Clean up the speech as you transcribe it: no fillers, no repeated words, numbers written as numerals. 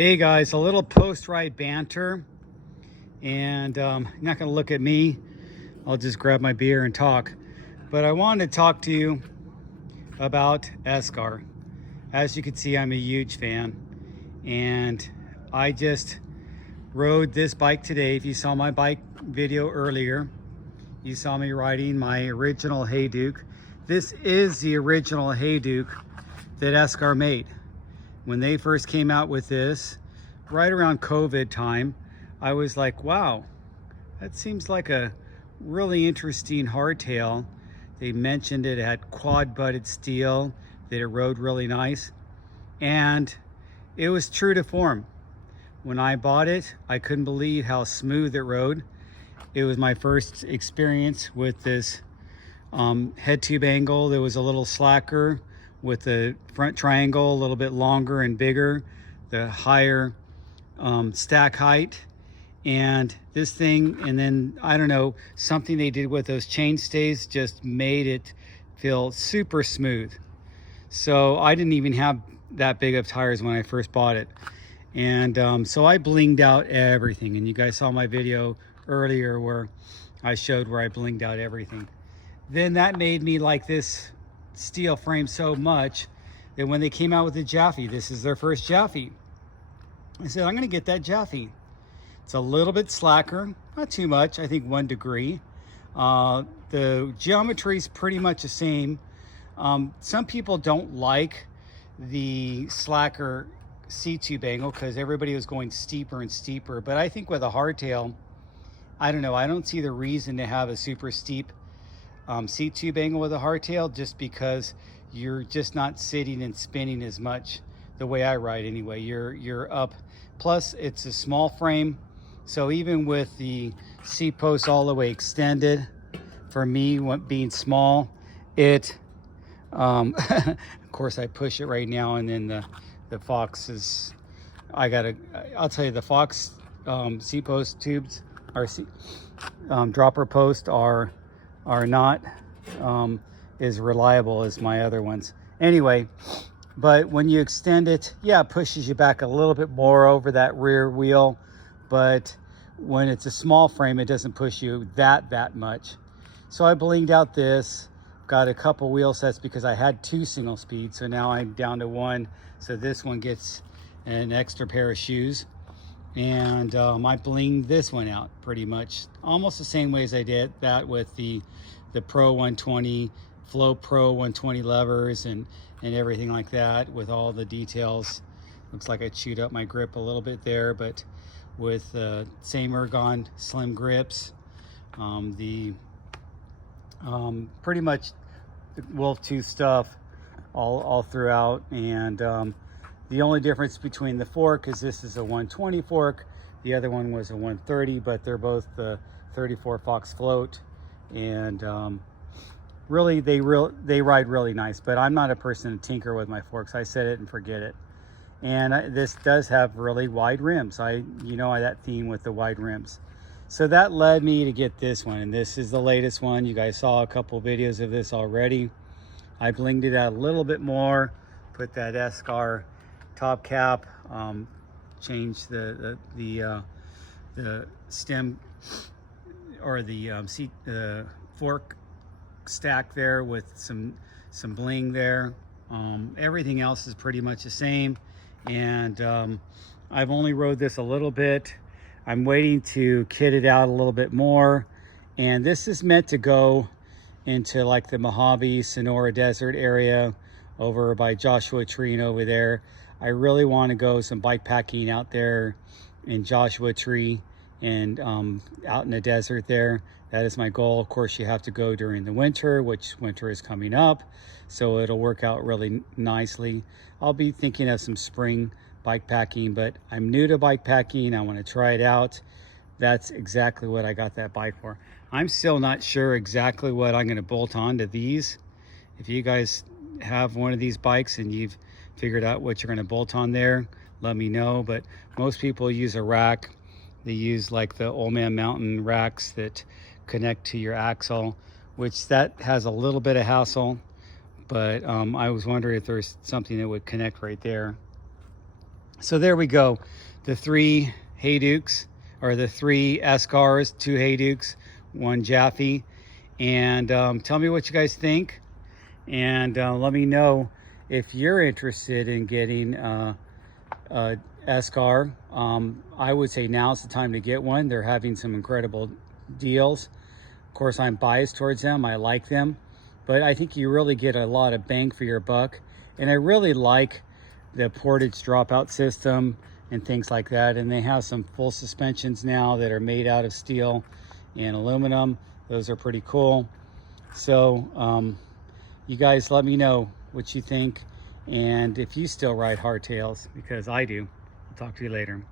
Hey guys, a little post-ride banter, and you're not going to look at me. I'll just grab my beer and talk. But I wanted to talk to you about Esker. As you can see, I'm a huge fan, and I just rode this bike today. If you saw my bike video earlier, you saw me riding my original Hayduke. This is the original Hayduke that Esker made. When they first came out with this, right around COVID time, I was like, wow, that seems like a really interesting hardtail. They mentioned it had quad-butted steel, that it rode really nice, and it was true to form. When I bought it, I couldn't believe how smooth it rode. It was my first experience with this head tube angle. There was a little slacker with the front triangle a little bit longer and bigger, the higher stack height, and this thing, and then I don't know, something they did with those chain stays just made it feel super smooth. So I didn't even have that big of tires when I first bought it, and so I blinged out everything, and you guys saw my video earlier where I showed where I blinged out everything. Then that made me like this steel frame so much that when they came out with the Japhy, this is their first Japhy, I said, I'm going to get that Japhy. It's a little bit slacker, not too much, I think 1 degree. The geometry is pretty much the same. Some people don't like the slacker C-tube angle because everybody was going steeper and steeper, but I think with a hardtail, I don't know, I don't see the reason to have a super steep C-tube angle with a hardtail, just because you're just not sitting and spinning as much the way I ride anyway. You're up. Plus, it's a small frame, so even with the seat post all the way extended, for me, being small, it of course I push it right now, and then the Fox is, I'll tell you, the Fox seat post tubes or dropper post are not as reliable as my other ones anyway. But when you extend it, yeah, it pushes you back a little bit more over that rear wheel, but when it's a small frame, it doesn't push you that much. So I blinged out this, got a couple wheel sets because I had 2 single speed, so now I'm down to 1, so this one gets an extra pair of shoes. And I blinged this one out pretty much almost the same way as I did that with the Pro 120, Flow Pro 120 levers and everything like that, with all the details. Looks like I chewed up my grip a little bit there, but with same Ergon slim grips, pretty much the Wolf Tooth stuff all throughout. And the only difference between the fork is this is a 120 fork, the other one was a 130, but they're both the 34 Fox float, and really they ride really nice. But I'm not a person to tinker with my forks. I set it and forget it. And this does have really wide rims. That theme with the wide rims. So that led me to get this one, and this is the latest one. You guys saw a couple videos of this already. I blinged it out a little bit more, put that Esker top cap, changed the stem or the seat fork stack there with some bling there. Everything else is pretty much the same, and I've only rode this a little bit. I'm waiting to kit it out a little bit more, and this is meant to go into like the Mojave, Sonora Desert area over by Joshua Tree and over there. I really want to go some bike packing out there in Joshua Tree and out in the desert there. That is my goal. Of course, you have to go during the winter, which winter is coming up, so it'll work out really nicely. I'll be thinking of some spring bike packing, but I'm new to bike packing. I want to try it out. That's exactly what I got that bike for. I'm still not sure exactly what I'm going to bolt on to these. If you guys have one of these bikes and you've figured out what you're going to bolt on there, let me know. But most people use a rack. They use like the Old Man Mountain racks that connect to your axle, which that has a little bit of hassle, but I was wondering if there's something that would connect right there. So there we go. The 3 Haydukes, or the 3 Eskars, 2 Haydukes, 1 Japhy. And tell me what you guys think. And let me know if you're interested in getting Esker. I would say now's the time to get one. They're having some incredible deals. Of course, I'm biased towards them. I like them, but I think you really get a lot of bang for your buck. And I really like the portage dropout system and things like that. And they have some full suspensions now that are made out of steel and aluminum. Those are pretty cool. So you guys let me know what you think, and if you still ride hardtails, because I do. I'll talk to you later.